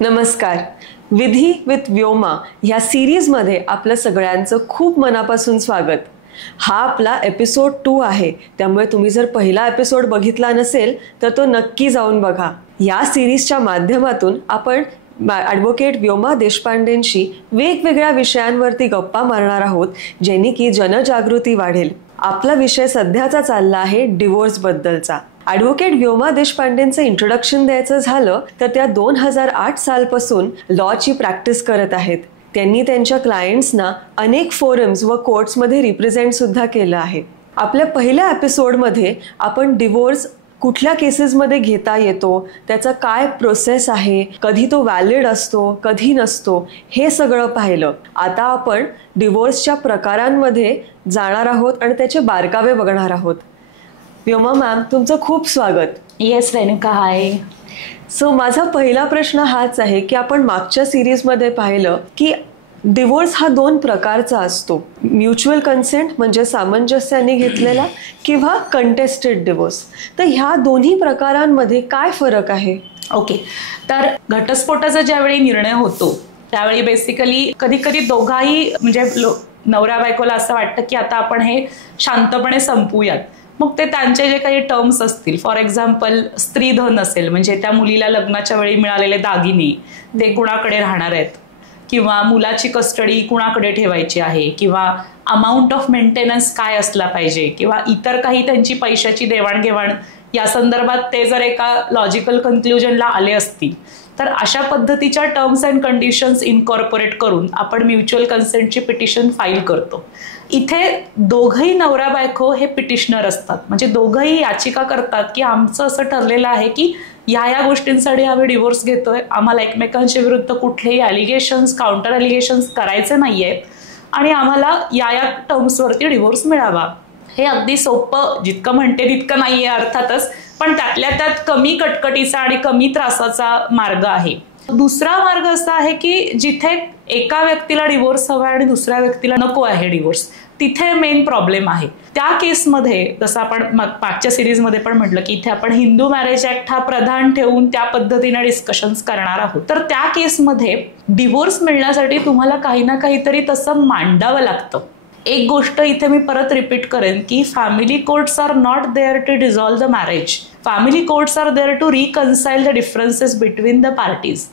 नमस्कार. विधी विथ व्योमा ह्या सिरीजमध्ये आपलं सगळ्यांचं खूप मनापासून स्वागत. हा आपला एपिसोड 2 आहे, त्यामुळे तुम्ही जर पहिला एपिसोड बघितला नसेल तर तो नक्की जाऊन बघा. या सिरीजच्या माध्यमातून आपण ॲडव्होकेट व्योमा देशपांडेंशी वेगवेगळ्या विषयांवरती गप्पा मारणार आहोत, जेणे की जनजागृती वाढेल. आपला विषय सध्याचा चालला आहे डिवोर्स बद्दलचा. ॲडव्होकेट व्योमा देशपांडेंचं इंट्रोडक्शन द्यायचं झालं तर त्या 2008 सालपासून लॉची प्रॅक्टिस करत आहेत. त्यांनी त्यांच्या क्लायंट्सना अनेक फोरम्स व कोर्ट्समध्ये रिप्रेझेंट सुद्धा केलं आहे. आपल्या पहिल्या एपिसोडमध्ये आपण डिवोर्स कुठल्या केसेसमध्ये घेता येतो, त्याचा काय प्रोसेस आहे, कधी तो व्हॅलिड असतो कधी नसतो, हे सगळं पाहिलं. आता आपण डिवोर्सच्या प्रकारांमध्ये जाणार आहोत आणि त्याचे बारकावे बघणार आहोत. व्योमा मॅम, तुमचं खूप स्वागत. येस रेणुका, हाय. सो माझा पहिला प्रश्न हाच आहे की आपण मागच्या सिरीजमध्ये पाहिलं की डिवोर्स हा 2 प्रकारचा असतो. म्युच्युअल कन्सेंट म्हणजे सामंजस्याने घेतलेला किंवा कंटेस्टेड डिवोर्स. तर ह्या दोन्ही प्रकारांमध्ये काय फरक आहे? ओके, तर घटस्फोटाचा ज्यावेळी निर्णय होतो त्यावेळी बेसिकली कधी कधी दोघाही म्हणजे नवरा बायकोला असं वाटतं की आता आपण हे शांतपणे संपवूयात. मग ते त्यांचे जे काही टर्म्स असतील, फॉर एक्झाम्पल स्त्रीधन असेल म्हणजे त्या मुलीला लग्नाच्या वेळी मिळालेले दागिने ते कुणाकडे राहणार आहेत, किंवा मुलाची कस्टडी कुणाकडे ठेवायची आहे, किंवा अमाऊंट ऑफ मेंटेनन्स काय असला पाहिजे, किंवा इतर काही त्यांची पैशाची देवाणघेवाण, या संदर्भात ते जर एका लॉजिकल कन्क्लुजनला आले असतील तर अशा पद्धतीच्या टर्म्स अँड कंडिशन्स इनकॉर्पोरेट करून आपण म्युच्युअल कन्सेंटची पिटिशन फाईल करतो. इथे दोघंही नवरा बायको हे पिटिशनर असतात, म्हणजे दोघंही याचिका करतात की आमचं असं ठरलेलं आहे की या गोष्टींसाठी आम्ही डिवोर्स घेतोय, आम्हाला एकमेकांच्या विरुद्ध कुठलेही ॲलिगेशन्स काउंटर ॲलिगेशन्स करायचे नाहीयेत आणि आम्हाला या टर्म्सवरती डिवोर्स मिळावा. हे अगदी सोपं जितकं म्हणते तितकं नाहीये अर्थातच, पण त्यातल्या त्यात कमी कटकटीचा आणि कमी त्रासाचा मार्ग आहे. दुसरा मार्ग असा आहे की जिथे एका व्यक्तीला डिवोर्स हवा आणि दुसऱ्या व्यक्तीला नको आहे डिवोर्स, तिथे मेन प्रॉब्लेम आहे. त्या केसमध्ये जसं आपण मागच्या सिरीजमध्ये पण म्हटलं की इथे आपण हिंदू मॅरेज ऍक्ट हा प्रधान ठेवून त्या पद्धतीने डिस्कशन्स करणार आहोत. तर त्या केसमध्ये डिवोर्स मिळण्यासाठी तुम्हाला काही ना काहीतरी तसं मांडावं लागतं. एक गोष्ट इथे मी परत रिपीट करेन की family courts are not there to dissolve the marriage. Family courts are there to reconcile the differences between the parties.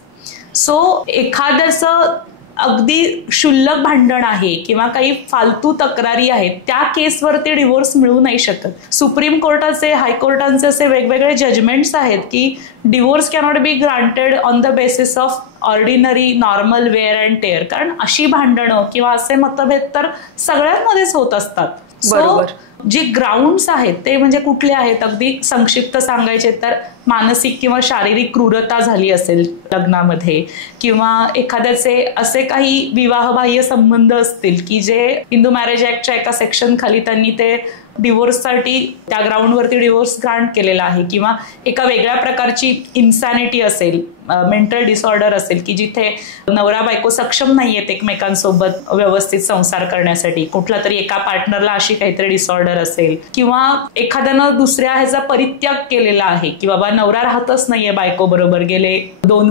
So एखाद्याचं अगदी क्षुल्लक भांडण आहे किंवा काही फालतू तक्रारी आहेत, त्या केसवरती डिवोर्स मिळू नाही शकत. सुप्रीम कोर्टाचे, हायकोर्टांचे असे वेगवेगळे जजमेंट्स आहेत की divorce cannot be granted on the basis of ordinary normal wear and tear, कारण अशी भांडणं किंवा असे मतभेद तर सगळ्यांमध्येच होत असतात. बरोबर. जी ग्राउंड्स आहेत ते म्हणजे कुठले आहेत, अगदी संक्षिप्त सांगायचे तर मानसिक किंवा शारीरिक क्रूरता झाली असेल लग्नामध्ये, किंवा एखाद्याचे असे काही विवाहबाह्य संबंध असतील की जे हिंदू मॅरेज ऍक्टच्या एका सेक्शन खाली त्यांनी ते डिवोर्ससाठी त्या ग्राउंडवरती डिवोर्स ग्रांट केलेला आहे, किंवा एका वेगळ्या प्रकारची इन्सॅनिटी असेल, मेंटल डिसऑर्डर असेल की जिथे नवरा बायको सक्षम नाहीयेत एकमेकांसोबत व्यवस्थित संसार करण्यासाठी, कुठला तरी एका पार्टनरला अशी काहीतरी डिसऑर्डर असेल, किंवा एखाद्यानं दुसऱ्या ह्याचा परित्याग केलेला आहे की बाबा नवरा राहतच नाहीये बायको बरोबर गेले 2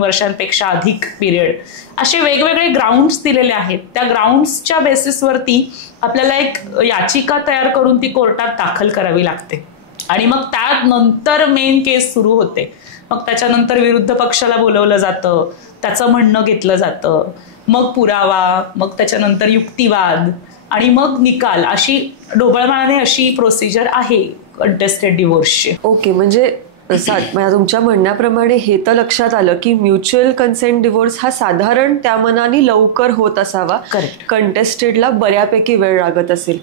वर्षांपेक्षा अधिक पिरियड, असे वेगवेगळे ग्राउंड्स दिलेले आहेत. त्या ग्राउंड्सच्या बेसिसवरती आपल्याला एक याचिका तयार करून ती कोर्टात दाखल करावी लागते आणि मग त्यानंतर मेन केस सुरू होते. मग त्याच्यानंतर विरुद्ध पक्षाला बोलवलं जातं, त्याचं म्हणणं घेतलं जातं, मग पुरावा, मग त्याच्यानंतर युक्तिवाद आणि मग निकाल, अशी ढोबळमानाने अशी प्रोसिजर आहे कंटेस्टेड डिवोर्सची. ओके, म्हणजे तुमच्या म्हणण्याप्रमाणे हे तर लक्षात आलं की म्युच्युअल कन्सेंट डिवोर्स हा साधारण त्या मनाने लवकर होत असावा. करेक्ट. कंटेस्टेडला बऱ्यापैकी वेळ लागत असेल.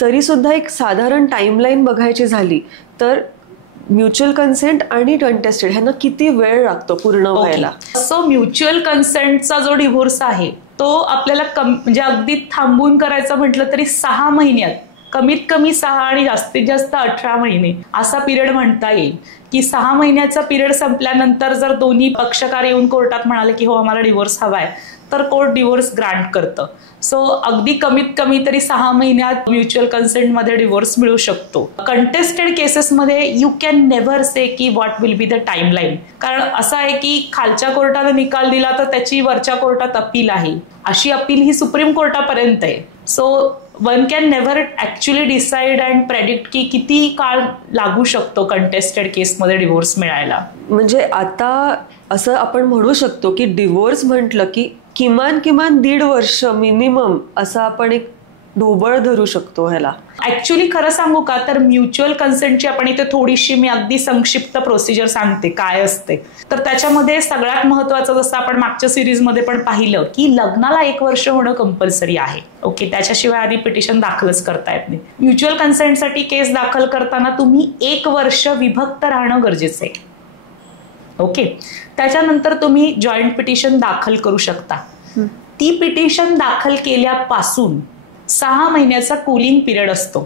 तरी सुद्धा एक साधारण टाइमलाईन बघायची झाली तर म्युच्युअल कन्सेंट आणि कंटेस्टेड ह्यांना किती वेळ लागतो पूर्ण व्हायला? सो म्युच्युअल कन्सेंटचा जो डिव्होर्स आहे तो आपल्याला म्हणजे अगदी थांबून करायचं म्हटलं तरी 6 महिन्यात कमीत कमी 6 आणि जास्तीत जास्त 18 महिने असा पिरियड म्हणता येईल, की 6 महिन्याचा पिरियड संपल्यानंतर जर दोन्ही पक्षकार येऊन कोर्टात म्हणाले की हो आम्हाला डिव्होर्स हवाय, तर कोर्ट डिव्होर्स ग्रांट करतं. सो अगदी कमीत कमी तरी 6 महिन्यात म्युच्युअल कन्सेंटमध्ये डिव्होर्स मिळू शकतो. कंटेस्टेड केसेसमध्ये यू कॅन नेव्हर से की what will be the timeline, कारण असं आहे की खालच्या कोर्टानं निकाल दिला तर त्याची वरच्या कोर्टात अपील आहे, अशी अपील ही सुप्रीम कोर्टापर्यंत आहे. So one can never actually decide and predict की किती काळ लागू शकतो कंटेस्टेड केसमध्ये डिव्होर्स मिळायला. म्हणजे आता असं आपण म्हणू शकतो की डिव्होर्स म्हटलं की किमान 1.5 वर्ष मिनिमम असं आपण एक ढोबळ धरू शकतो ह्याला. ऍक्च्युली खरं सांगू का, तर म्युच्युअल कन्सेंटची आपण इथे थोडीशी मी अगदी संक्षिप्त प्रोसिजर सांगते काय असते. तर त्याच्यामध्ये सगळ्यात महत्वाचं, जसं आपण मागच्या सिरीजमध्ये पण पाहिलं, की लग्नाला 1 वर्ष होणं कंपल्सरी आहे. ओके, त्याच्याशिवाय आधी पिटिशन दाखलच करता येत नाही. म्युच्युअल कन्सेंटसाठी केस दाखल करताना तुम्ही 1 वर्ष विभक्त राहणं गरजेचं आहे. ओके, त्याच्यानंतर तुम्ही जॉईंट पिटिशन दाखल करू शकता. ती पिटिशन दाखल केल्यापासून 6 महिन्याचा कूलिंग पिरियड असतो.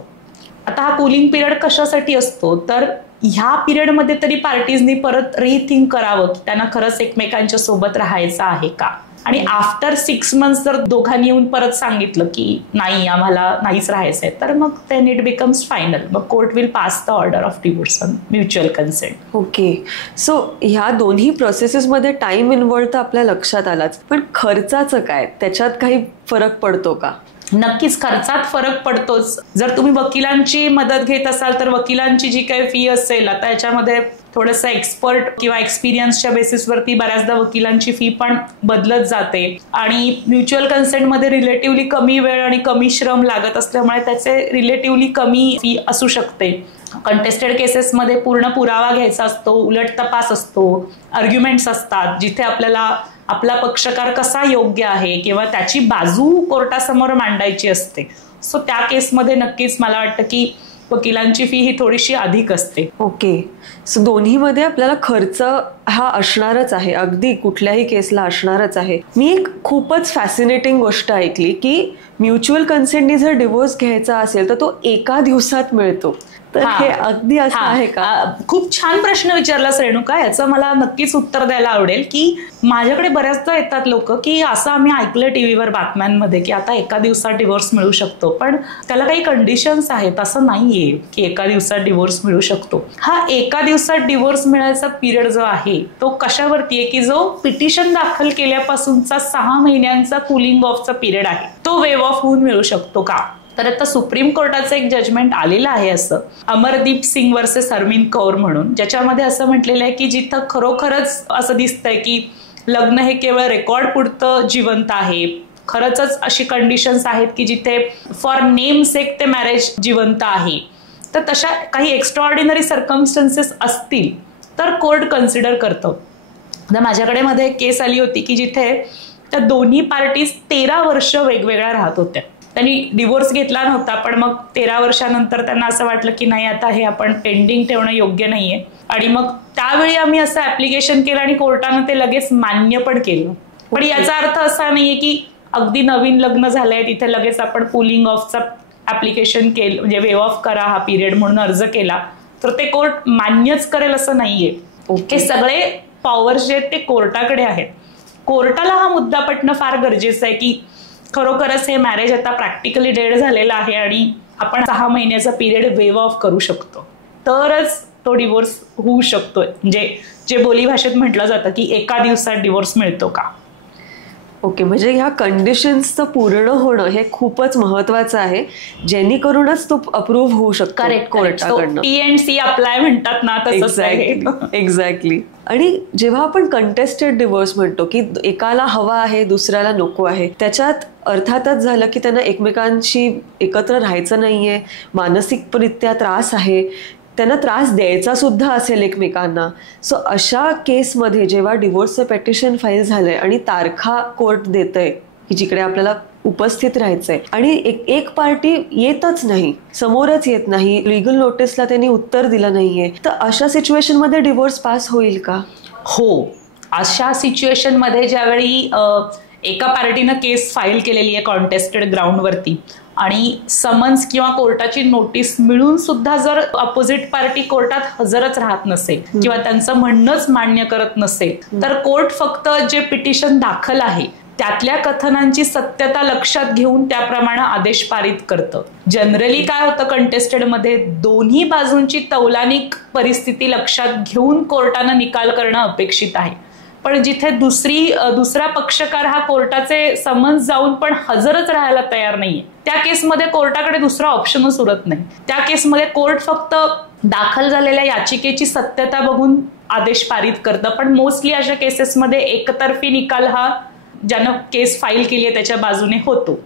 आता हा कूलिंग पिरियड कशासाठी असतो, तर ह्या पिरियडमध्ये तरी पार्टीजनी परत रिथिंक करावं की त्यांना खरंच एकमेकांच्या सोबत राहायचं आहे का. आणि आफ्टर 6 मंथ्स जर दोघांनी येऊन परत सांगितलं की नाही आम्हाला नाहीच राहायचंय, तर मग देन इट बिकम्स फायनल. मग court will pass the order of divorce on mutual consent. Okay, so ह्या दोन्ही प्रोसेसेसमध्ये टाइम इन्व्हॉल्व तर आपल्या लक्षात आलाच, पण खर्चाचं काय, त्याच्यात काही फरक पडतो का? नक्कीच खर्चात फरक पडतोच. जर तुम्ही वकिलांची मदत घेत असाल तर वकिलांची जी काही फी असेल, आता याच्यामध्ये थोडंसं एक्सपर्ट किंवा एक्सपिरियन्सच्या बेसिसवरती बऱ्याचदा वकिलांची फी पण बदलत जाते. आणि म्युच्युअल कन्सेंटमध्ये रिलेटिव्हली कमी वेळ आणि कमी श्रम लागत असल्यामुळे त्याचे रिलेटिव्हली कमी फी असू शकते. कंटेस्टेड केसेसमध्ये पूर्ण पुरावा घ्यायचा असतो, उलट तपास असतो, आर्ग्युमेंट्स असतात, जिथे आपल्याला आपला पक्षकार कसा योग्य आहे किंवा त्याची बाजू कोर्टासमोर मांडायची असते. सो त्या केसमध्ये नक्कीच मला वाटतं की वकिलांची फी ही थोडीशी अधिक असते. ओके, सो दोन्हीमध्ये आपल्याला खर्च हा असणारच आहे, अगदी कुठल्याही केसला असणारच आहे. मी एक खूपच फॅसिनेटिंग गोष्ट ऐकली की म्युच्युअल कन्सेंटनी जर डिव्होर्स घ्यायचा असेल तर तो 1 दिवसात मिळतो. तर हे अगदी असं आहे का? खूप छान प्रश्न विचारलास रेणुका. याचं मला नक्कीच उत्तर द्यायला आवडेल की माझ्याकडे बऱ्याचदा येतात लोक की असं आम्ही ऐकलं टीव्हीवर बातम्यांमध्ये की आता 1 दिवसात डिव्होर्स मिळू शकतो, पण त्याला काही कंडिशन्स आहेत. असं नाहीये की 1 दिवसात डिव्होर्स मिळू शकतो. हा 1 दिवसात डिव्होर्स मिळायचा पिरियड जो आहे तो कशावरती आहे की जो पिटिशन दाखल केल्यापासूनचा 6 महिन्यांचा कूलिंग ऑफचा पिरियड आहे तो वेव ऑफ होऊन मिळू शकतो का. तर आता सुप्रीम कोर्टाचं एक जजमेंट आलेलं आहे असं, अमरदीप सिंग वर्सेस हरमीत कौर म्हणून, ज्याच्यामध्ये असं म्हटलेलं आहे की जिथं खरोखरच असं दिसतंय की लग्न हे केवळ रेकॉर्ड पुरतं जिवंत आहे, खरंच अशी कंडिशन्स आहेत की जिथे फॉर नेम सेक ते मॅरेज जिवंत आहे, तर तशा काही एक्स्ट्राऑर्डिनरी सर्कमस्टन्सेस असतील तर कोर्ट कन्सिडर करतं. तर माझ्याकडे मध्ये एक केस आली होती की जिथे त्या दोन्ही पार्टीज 13 वर्ष वेगवेगळ्या राहत होत्या. त्यांनी डिव्होर्स घेतला नव्हता, पण मग 13 वर्षानंतर त्यांना असं वाटलं की नाही आता हे आपण पेंडिंग ठेवणं योग्य नाहीये. आणि मग त्यावेळी आम्ही असं ऍप्लिकेशन केलं आणि कोर्टानं ते लगेच मान्य पण केलं. पण याचा अर्थ असा नाहीये की अगदी नवीन लग्न झालंय तिथे लगेच आपण कूलिंग ऑफचा ऍप्लिकेशन केलं, म्हणजे वेव ऑफ करा हा पिरियड म्हणून अर्ज केला तर ते कोर्ट मान्यच करेल असं नाहीये. हे सगळे पॉवर्स जे आहेत ते कोर्टाकडे आहेत. कोर्टाला हा मुद्दा पटणं फार गरजेचं आहे की खरोखरच हे मॅरेज आता प्रॅक्टिकली डेड झालेलं आहे आणि आपण 6 महिन्याचा पिरियड वेव ऑफ करू शकतो, तरच तो डिव्होर्स होऊ शकतोय. म्हणजे जे बोली भाषेत म्हटलं जातं की 1 दिवसात डिव्होर्स मिळतो का. ओके, म्हणजे ह्या कंडिशन्सचं पूर्ण होणं हे खूपच महत्वाचं आहे, जेणेकरूनच तो अप्रूव्ह होऊ शकतो कोर्टाकडनं. T&C अप्लाय म्हणतात ना, तसंच आहे. एक्झॅक्टली. आणि जेव्हा आपण कंटेस्टेड डिव्होर्स म्हणतो की एकाला हवा आहे दुसऱ्याला नको आहे, त्याच्यात अर्थातच झालं की त्यांना एकमेकांशी एकत्र राहायचं नाहीये, मानसिकरित्या त्रास आहे, त्यांना त्रास द्यायचा सुद्धा असेल एकमेकांना. सो अशा केसमध्ये जेव्हा डिव्होर्सचं पेटिशन फाईल झालंय आणि तारखा कोर्ट देतंय की जिकडे आपल्याला उपस्थित राहायचंय आणि एक पार्टी येतच नाही, समोरच येत नाही, लिगल नोटीसला त्यांनी उत्तर दिलं नाहीये, तर अशा सिच्युएशनमध्ये डिव्होर्स पास होईल का? हो, अशा सिच्युएशनमध्ये ज्यावेळी एका पार्टीनं केस फाईल केलेली आहे कॉन्टेस्टेड ग्राउंडवरती आणि समन्स किंवा कोर्टाची नोटीस मिळून सुद्धा जर अपोजिट पार्टी कोर्टात हजरच राहत नसेल किंवा त्यांचं म्हणणंच मान्य करत नसेल तर कोर्ट फक्त जे पिटिशन दाखल आहे त्यातल्या कथनांची सत्यता लक्षात घेऊन त्याप्रमाणे आदेश पारित करतं. जनरली काय होतं कंटेस्टेडमध्ये, दोन्ही बाजूंची तौलानिक परिस्थिती लक्षात घेऊन कोर्टानं निकाल करणं अपेक्षित आहे. पण जिथे दुसरा पक्षकार हा कोर्टाचे समन्स जाऊन पण हजरच राहायला तयार नाहीये, त्या केसमध्ये कोर्टाकडे दुसरा ऑप्शनच उरत नाही. त्या केसमध्ये कोर्ट फक्त दाखल झालेल्या याचिकेची सत्यता बघून आदेश पारित करतं. पण मोस्टली अशा केसेसमध्ये एकतर्फी निकाल हा ज्यानं केस फाईल केली आहे त्याच्या बाजूने होतो.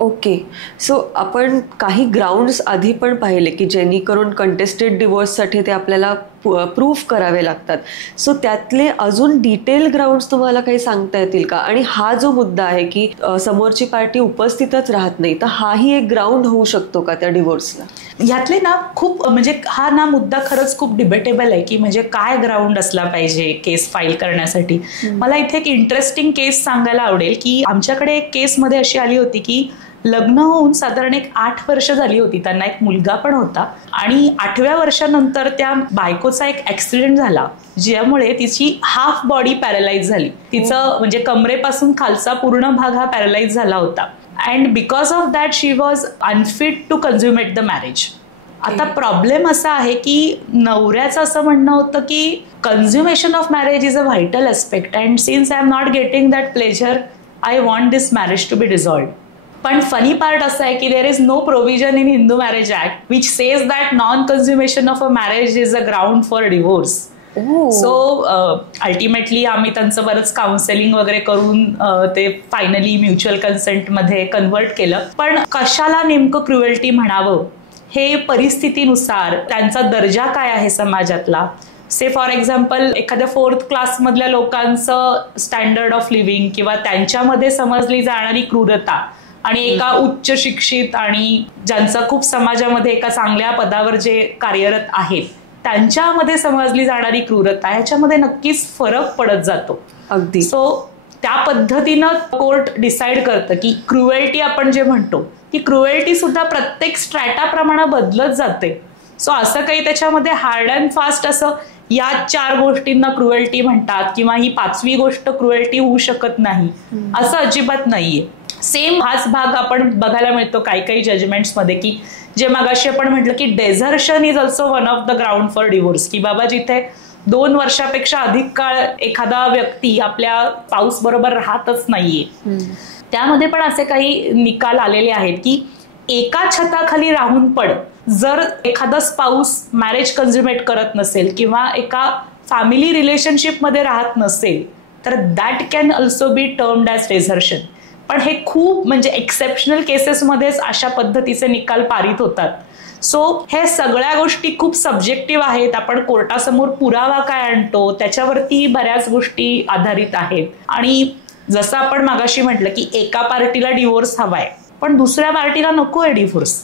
ओके, सो आपण काही ग्राउंड्स आधी पण पाहिले की जेणेकरून कंटेस्टेड डिवोर्ससाठी ते आपल्याला प्रूफ करावे लागतात. सो त्यातले अजून डिटेल ग्राउंड्स तुम्हाला काही सांगता येतील का? आणि हा जो मुद्दा आहे की समोरची पार्टी उपस्थितच राहत नाही, तर हाही एक ग्राउंड होऊ शकतो का त्या डिवोर्सला? यातले ना खूप म्हणजे हा ना मुद्दा खरंच खूप डिबेटेबल आहे की म्हणजे काय ग्राउंड असला पाहिजे केस फाईल करण्यासाठी. मला इथे एक इंटरेस्टिंग केस सांगायला आवडेल की आमच्याकडे एक केसमध्ये अशी आली होती की लग्न होऊन साधारण 8 वर्ष झाली होती, त्यांना एक मुलगा पण होता आणि 8व्या वर्षानंतर त्या बायकोचा एक ऍक्सिडेंट झाला ज्यामुळे तिची हाफ बॉडी पॅरालाइज झाली. तिचं म्हणजे कमरेपासून खालचा पूर्ण भाग हा पॅरालाइज झाला होता. And because of that she was unfit to consummate the marriage. आता प्रॉब्लेम असा आहे की नवऱ्याचं असं म्हणणं होतं की consummation of marriage is a vital aspect and since I am not getting that pleasure I want this marriage to be dissolved. पण फनी पार्ट असं आहे की there is no provision in Hindu marriage act which says that non consummation of a marriage is a ground for divorce. So ultimately आम्ही त्यांचं बरंच counselling वगैरे करून ते फायनली म्युच्युअल कन्सेंटमध्ये कन्व्हर्ट केलं. पण कशाला नेमकं क्रुएल्टी म्हणावं हे परिस्थितीनुसार, त्यांचा दर्जा काय आहे समाजातला, से फॉर एक्झाम्पल एखाद्या 4th क्लासमधल्या लोकांचं स्टँडर्ड ऑफ लिव्हिंग किंवा त्यांच्यामध्ये समजली जाणारी क्रूरता आणि एका उच्च शिक्षित आणि ज्यांचा खूप समाजामध्ये एका चांगल्या पदावर जे कार्यरत आहेत त्यांच्यामध्ये समजली जाणारी क्रूरता, ह्याच्यामध्ये नक्कीच फरक पडत जातो. अगदी. सो त्या पद्धतीनं कोर्ट डिसाइड करतं की क्रुएल्टी आपण जे म्हणतो ती क्रुएल्टी सुद्धा प्रत्येक स्ट्रॅटाप्रमाणे बदलत जाते. सो असं काही त्याच्यामध्ये हार्ड अँड फास्ट असं या 4 गोष्टींना क्रुएल्टी म्हणतात किंवा ही 5वी गोष्ट क्रुएल्टी होऊ शकत नाही असं अजिबात नाहीये. सेम हाच भाग आपण बघायला मिळतो काही काही जजमेंट्समध्ये की जे मगाशी आपण म्हटलं की desertion is also one of the ground for divorce, की बाबा जिथे 2 वर्षापेक्षा अधिक काळ एखादा व्यक्ती आपल्या स्पाऊस बरोबर राहतच नाहीये, त्यामध्ये पण असे काही निकाल आलेले आहेत की एका छताखाली राहून पण जर एखादा स्पाऊस मॅरेज कन्झ्युमेट करत नसेल किंवा एका फॅमिली रिलेशनशिपमध्ये राहत नसेल तर that can also be termed as desertion. पण हे खूप म्हणजे एक्सेप्शनल केसेसमध्येच अशा पद्धतीचे निकाल पारित होतात. सो हे सगळ्या गोष्टी खूप सब्जेक्टिव्ह आहेत. आपण कोर्टासमोर पुरावा काय आणतो त्याच्यावरती बऱ्याच गोष्टी आधारित आहेत. आणि जसं आपण मागाशी म्हटलं की एका पार्टीला डिव्होर्स हवाय पण दुसऱ्या पार्टीला नको आहे डिव्होर्स,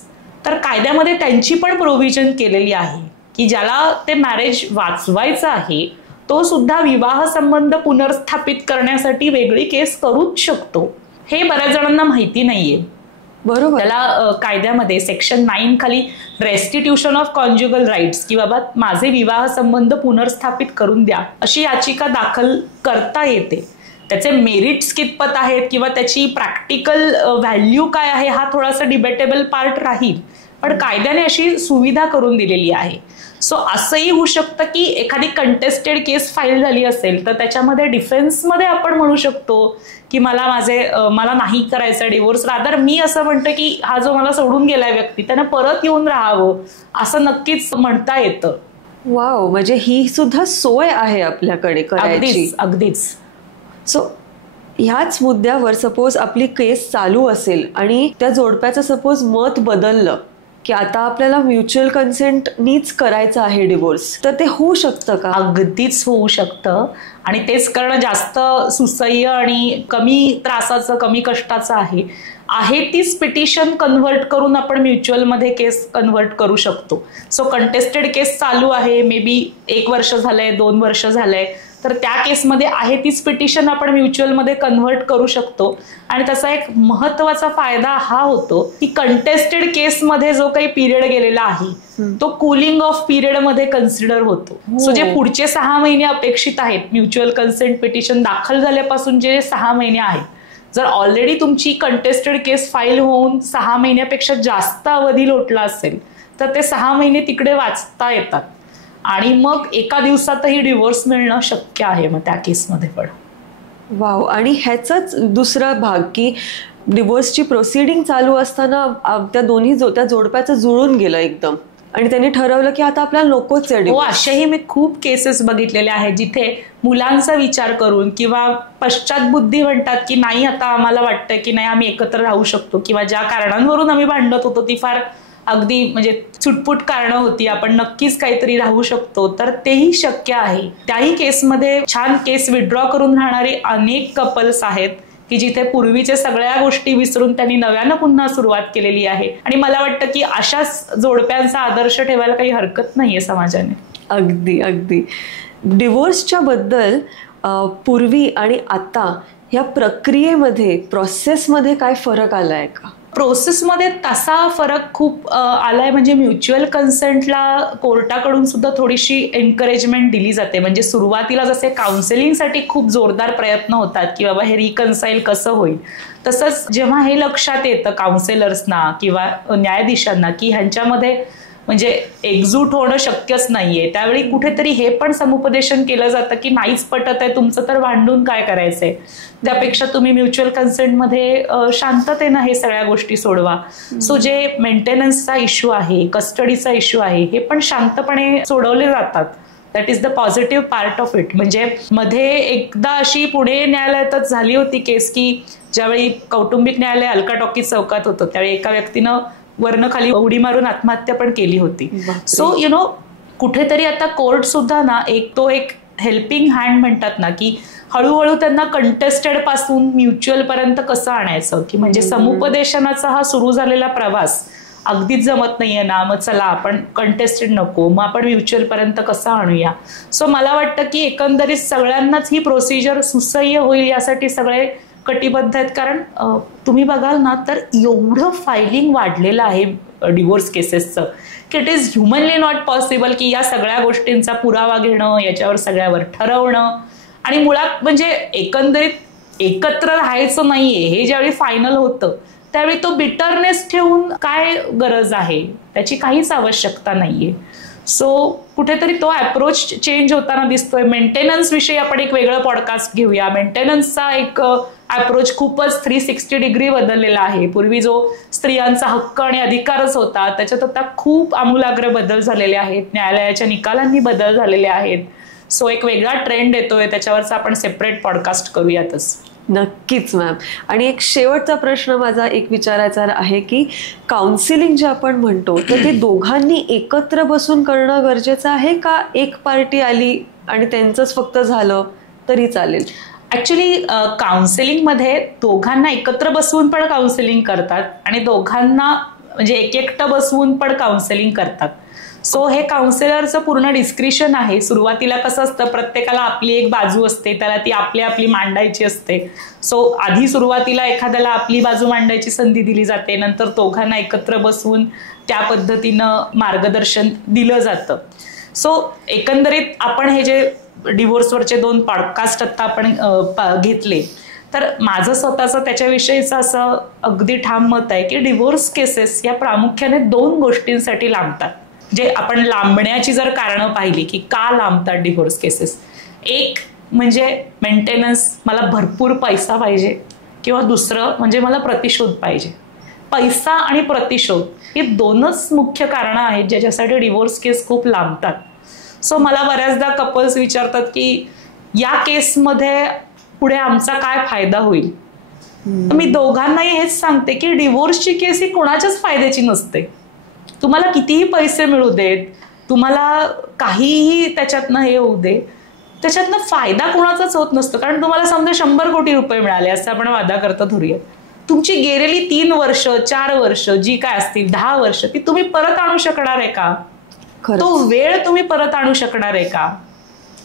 तर कायद्यामध्ये त्यांची पण प्रोव्हिजन केलेली आहे की ज्याला ते मॅरेज वाचवायचं आहे तो सुद्धा विवाह संबंध पुनर्स्थापित करण्यासाठी वेगळी केस करूच शकतो. हे बऱ्याच जणांना माहिती नाहीये. बरोबर. त्याला कायद्यामध्ये सेक्शन 9 खाली रेस्टिट्यूशन ऑफ कॉन्ज्युगल राईट्स की बाबा माझे विवाह संबंध पुनर्स्थापित करून द्या अशी याचिका दाखल करता येते. त्याचे मेरिट्स कितपत आहेत किंवा त्याची प्रॅक्टिकल व्हॅल्यू काय आहे हा थोडासा डिबेटेबल पार्ट राहील, पण कायद्याने अशी सुविधा करून दिलेली आहे. सो असंही होऊ शकतं की एखादी कंटेस्टेड केस फाईल झाली असेल तर त्याच्यामध्ये डिफेन्समध्ये आपण म्हणू शकतो की मला नाही करायचं डिव्होर्स, रादर मी असं म्हणतो की हा जो मला सोडून गेलाय व्यक्ती त्यानं परत येऊन राहावं असं नक्कीच म्हणता येतं. वाव, म्हणजे ही सुद्धा सोय आहे आपल्याकडे करायची. अगदीच. सो ह्याच मुद्द्यावर सपोज आपली केस चालू असेल आणि त्या जोडप्याचं सपोज मत बदललं की आता आपल्याला म्युच्युअल कन्सेंटनीच करायचं आहे डिवोर्स, तर ते होऊ शकतं का? अगदीच होऊ शकतं आणि तेच करणं जास्त सुसह्य आणि कमी त्रासाचं कमी कष्टाचं आहे तीच पिटिशन कन्व्हर्ट करून आपण म्युच्युअलमध्ये केस कन्व्हर्ट करू शकतो. सो कंटेस्टेड केस चालू आहे, मे बी 1 वर्ष झालंय 2 वर्ष झालंय, तर त्या केसमध्ये आहे तीच पिटिशन आपण म्युच्युअलमध्ये कन्व्हर्ट करू शकतो. आणि त्याचा एक महत्वाचा फायदा हा होतो की कंटेस्टेड केसमध्ये जो काही पिरियड गेलेला आहे तो कुलिंग ऑफ पिरियड मध्ये कन्सिडर होतो. सो जे पुढचे 6 महिने अपेक्षित आहेत म्युच्युअल कन्सेंट पिटिशन दाखल झाल्यापासून जे 6 महिने आहेत, जर ऑलरेडी तुमची कंटेस्टेड केस फाईल होऊन 6 महिन्यापेक्षा जास्त अवधी लोटला असेल तर ते 6 महिने तिकडे वाचता येतात आणि मग एका दिवसातही डिवोर्स मिळणं शक्य आहे मग त्या केसमध्ये पण. वाव. आणि ह्याचाच दुसरा भाग की डिवोर्सची प्रोसिडिंग चालू असताना त्या दोन्ही त्या जोडप्याचं जुळून गेलं एकदम आणि त्यांनी ठरवलं की आता आपल्याला नकोच आहे डिवोर्स. अशाही मी खूप केसेस बघितलेल्या आहेत जिथे मुलांचा विचार करून किंवा पश्चातबुद्धी म्हणतात की नाही आता आम्हाला वाटतं की नाही आम्ही एकत्र राहू शकतो किंवा ज्या कारणांवरून आम्ही भांडत होतो ती फार अगदी म्हणजे छुटपुट कारणं होती, आपण नक्कीच काहीतरी राहू शकतो, तर तेही शक्य आहे. त्याही केसमध्ये छान केस विड्रॉ करून राहणारे अनेक कपल्स आहेत की जिथे पूर्वीच्या सगळ्या गोष्टी विसरून त्यांनी नव्यानं पुन्हा सुरुवात केलेली आहे. आणि मला वाटतं की अशाच जोडप्यांचा आदर्श ठेवायला काही हरकत नाहीये समाजाने. अगदी अगदी. डिवोर्सच्या बद्दल पूर्वी आणि आता या प्रक्रियेमध्ये प्रोसेसमध्ये काय फरक आलाय का? प्रोसेसमध्ये तसा फरक खूप आलाय. म्हणजे म्युच्युअल कन्सेंटला कोर्टाकडून सुद्धा थोडीशी एन्करेजमेंट दिली जाते. म्हणजे सुरुवातीला जसे काउन्सिलिंगसाठी खूप जोरदार प्रयत्न होतात की बाबा हे रिकन्साईल कसं होईल, तसंच जेव्हा हे लक्षात येतं काउन्सिलर्सना किंवा न्यायाधीशांना की ह्यांच्यामध्ये म्हणजे एकजूट होणं शक्यच नाहीये, त्यावेळी कुठेतरी हे पण समुपदेशन केलं जातं की नाहीच पटत आहे तुमचं तर भांडून काय करायचंय, त्यापेक्षा तुम्ही म्युच्युअल कन्सेंटमध्ये शांततेनं हे सगळ्या गोष्टी सोडवा. सो जे मेंटेनन्सचा इश्यू आहे, कस्टडीचा इश्यू आहे, हे पण शांतपणे सोडवले जातात. That is the positive part of it. म्हणजे मध्ये एकदा अशी पुणे न्यायालयातच झाली होती केस की ज्यावेळी कौटुंबिक न्यायालय अलका टॉकीज चौकात होतं त्यावेळी एका व्यक्तीनं वरनं खाली उडी मारून आत्महत्या पण केली होती. सो कुठेतरी आता कोर्ट सुद्धा ना एक हेल्पिंग हँड म्हणतात ना की हळूहळू त्यांना कंटेस्टेड पासून म्युच्युअल पर्यंत कसं आणायचं, की म्हणजे समुपदेशनाचा हा सुरू झालेला प्रवास अगदीच जमत नाहीये ना, मग चला आपण कंटेस्टेड नको, मग आपण म्युच्युअल पर्यंत कसं आणूया. सो मला वाटतं की एकंदरीत सगळ्यांनाच ही प्रोसिजर सुसह्य होईल यासाठी सगळे कटिबद्ध आहेत. कारण तुम्ही बघाल ना तर एवढं फायलिंग वाढलेलं आहे डिवोर्स केसेसचं की it is humanly not possible की या सगळ्या गोष्टींचा पुरावा घेणं, याच्यावर सगळ्यावर ठरवणं. आणि मुळात म्हणजे एकंदरीत एकत्र राहायचं नाहीये हे ज्यावेळी फायनल होतं त्यावेळी तो बिटरनेस ठेवून काय गरज आहे, त्याची काहीच आवश्यकता नाहीये. सो कुठेतरी तो अप्रोच चेंज होताना दिसतोय. मेंटेनन्स विषयी आपण एक वेगळं पॉडकास्ट घेऊया. मेंटेनन्सचा एक अप्रोच खूपच 360 डिग्री बदललेला आहे. पूर्वी जो स्त्रियांचा हक्क आणि अधिकारच होता त्याच्यात आता खूप आमूलाग्र बदल झालेले आहेत, न्यायालयाच्या निकालांनी बदल झालेले आहेत. सो एक वेगळा ट्रेंड येतोय, त्याच्यावरचा आपण सेपरेट पॉडकास्ट करूयातच. नक्कीच मॅम. आणि एक शेवटचा प्रश्न माझा एक विचारायचा आहे की काउन्सिलिंग जे आपण म्हणतो तर ते दोघांनी एकत्र बसून करणं गरजेचं आहे का एक पार्टी आली आणि त्यांचंच फक्त झालं तरी चालेल? ऍक्च्युली काउन्सिलिंगमध्ये दोघांना एकत्र बसवून पण काउन्सिलिंग करतात आणि दोघांना म्हणजे एकटं बसवून पण काउन्सिलिंग करतात. सो हे काउन्सिलरचं पूर्ण डिस्क्रिशन आहे. सुरुवातीला कसं असतं, प्रत्येकाला आपली एक बाजू असते, त्याला ती आपली मांडायची असते. सो आधी सुरुवातीला एखाद्याला आपली बाजू मांडायची संधी दिली जाते, नंतर दोघांना एकत्र बसवून त्या पद्धतीनं मार्गदर्शन दिलं जातं. सो एकंदरीत आपण हे जे डिवोर्सवरचे 2 पॉडकास्ट आता आपण घेतले तर माझं स्वतःचं त्याच्याविषयीचं असं अगदी ठाम मत आहे की डिवोर्स केसेस या प्रामुख्याने 2 गोष्टींसाठी लांबतात. जे आपण लांबण्याची जर कारणं पाहिली की का लांबतात डिव्होर्स केसेस, एक म्हणजे मेंटेनन्स, मला भरपूर पैसा पाहिजे, किंवा दुसरं म्हणजे मला प्रतिशोध पाहिजे. पैसा आणि प्रतिशोध ही 2च मुख्य कारणं आहेत ज्याच्यासाठी डिव्होर्स केस खूप लांबतात. सो मला बऱ्याचदा कपल्स विचारतात की या केसमध्ये पुढे आमचा काय फायदा होईल. मी दोघांनाही हेच सांगते की डिव्होर्सची केस ही कोणाच्याच फायद्याची नसते. तुम्हाला कितीही पैसे मिळू देत, तुम्हाला काहीही त्याच्यातनं हे होऊ दे, त्याच्यातनं फायदा कोणाचाच होत नसतो. कारण तुम्हाला समजा 100 कोटी रुपये मिळाले असं आपण वादा करता धरूया, तुमची गेलेली 3 वर्ष 4 वर्ष जी काय असतील 10 वर्ष ती तुम्ही परत आणू शकणार आहे का? तो वेळ तुम्ही परत आणू शकणार आहे का?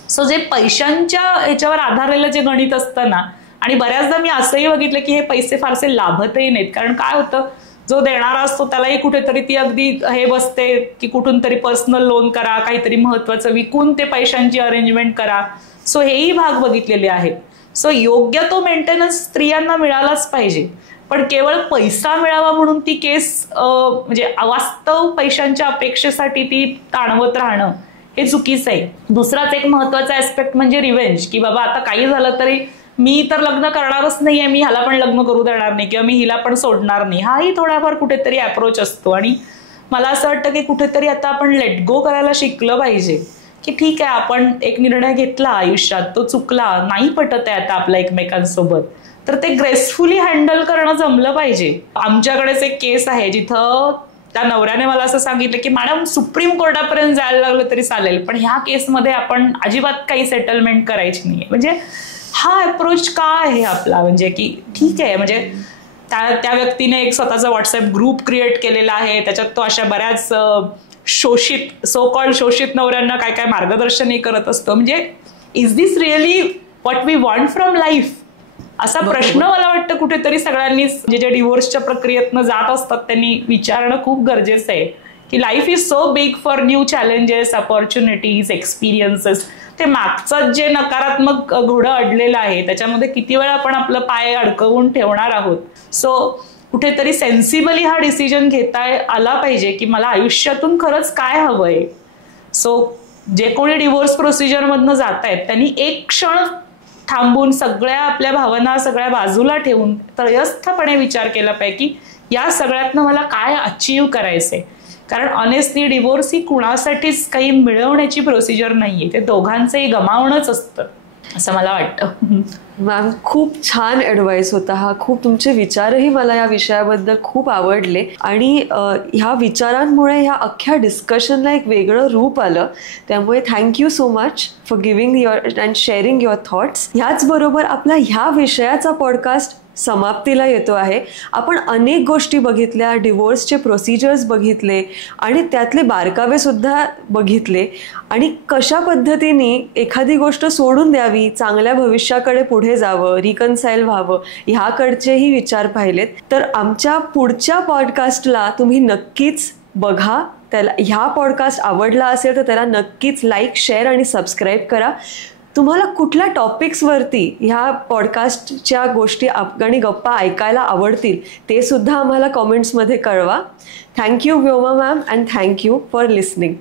सो जे पैशांच्या ह्याच्यावर आधारलेलं जे गणित असतं ना, आणि बऱ्याचदा मी असंही बघितलं की हे पैसे फारसे लाभतही नाहीत. कारण काय होतं, जो देणारा असतो त्यालाही कुठेतरी ती अगदी हे बसते की कुठून तरी पर्सनल लोन करा, काहीतरी महत्वाचं विकून ते पैशांची अरेंजमेंट करा. सो हेही भाग बघितलेले आहेत. सो योग्य तो मेंटेनन्स स्त्रियांना मिळालाच पाहिजे, पण केवळ पैसा मिळावा म्हणून ती केस म्हणजे अवास्तव पैशांच्या अपेक्षेसाठी ती ताणवत राहणं हे चुकीचं आहे. दुसराच एक महत्वाचा ऍस्पेक्ट म्हणजे रिव्हेंज, की बाबा आता काही झालं तरी मी तर लग्न करणारच नाहीये, मी ह्याला पण लग्न करू देणार नाही किंवा मी हिला पण सोडणार नाही, हाही थोडाफार कुठेतरी अप्रोच असतो. आणि मला असं वाटतं की कुठेतरी आता आपण लेट गो करायला शिकलं पाहिजे, की ठीक आहे आपण एक निर्णय घेतला आयुष्यात, तो चुकला, नाही पटत आहे आता आपल्या एकमेकांसोबत, तर ते ग्रेसफुली हँडल करणं जमलं पाहिजे. आमच्याकडेच एक केस आहे जिथं त्या नवऱ्याने मला असं सांगितलं की मॅडम सुप्रीम कोर्टापर्यंत जायला लागलं तरी चालेल, पण ह्या केसमध्ये आपण अजिबात काही सेटलमेंट करायची नाहीये. म्हणजे हा अप्रोच का आहे आपला, म्हणजे की ठीक आहे, म्हणजे त्या व्यक्तीने एक स्वतःचा व्हॉट्सअप ग्रुप क्रिएट केलेला आहे, त्याच्यात तो अशा बऱ्याच शोषित सो कॉल्ड शोषित नवऱ्यांना काय काय मार्गदर्शनही करत असतो. म्हणजे is this really what we want from life, असा प्रश्न मला वाटतं कुठेतरी सगळ्यांनीच जे डिव्होर्सच्या प्रक्रियेतनं जात असतात त्यांनी विचारणं खूप गरजेचं आहे, की life is so big for new challenges, opportunities, experiences. ते मागचं जे नकारात्मक घोडं अडलेलं आहे त्याच्यामध्ये किती वेळा आपण आपलं पाय अडकवून ठेवणार आहोत. सो कुठेतरी सेन्सिबली हा डिसिजन घेता आला पाहिजे की मला आयुष्यातून खरंच काय हवंय. सो जे कोणी डिव्होर्स प्रोसिजर मधनं जात आहेत त्यांनी एक क्षण थांबून सगळ्या आपल्या भावना सगळ्या बाजूला ठेवून तळयस्थपणे विचार केला पाहिजे की या सगळ्यातनं मला काय अचीव्ह करायचंय. कारण ऑनेस्टली डिव्होर्स ही कुणासाठीच काही मिळवण्याची प्रोसिजर नाहीये, ते दोघांचंही गमावणंच असतं असं मला वाटतं. मॅम खूप छान ॲडवाईस होता हा. खूप तुमचे विचारही मला या विषयाबद्दल खूप आवडले आणि ह्या विचारांमुळे ह्या अख्ख्या डिस्कशनला एक वेगळं रूप आलं. त्यामुळे thank you so much for giving your and sharing your thoughts. ह्याचबरोबर आपला ह्या विषयाचा पॉडकास्ट समाप्तीला येतो आहे. आपण अनेक गोष्टी बघितल्या, डिवोर्सचे प्रोसिजर्स बघितले आणि त्यातले बारकावे सुद्धा बघितले आणि कशा पद्धतीने एखादी गोष्ट सोडून द्यावी, चांगल्या भविष्याकडे पुढे जावं, रिकन्साईल व्हावं, ह्याकडचेही विचार पाहिलेत. तर आमच्या पुढच्या पॉडकास्टला तुम्ही नक्कीच बघा. त्याला ह्या पॉडकास्ट आवडला असेल तर त्याला नक्कीच लाईक, शेअर आणि सबस्क्राईब करा. तुम्हाला कुठल्या टॉपिक्सवरती ह्या पॉडकास्टच्या गोष्टी आणि गप्पा ऐकायला आवडतील ते सुद्धा आम्हाला कॉमेंट्समध्ये कळवा. Thank you Vyoma ma'am and thank you for listening.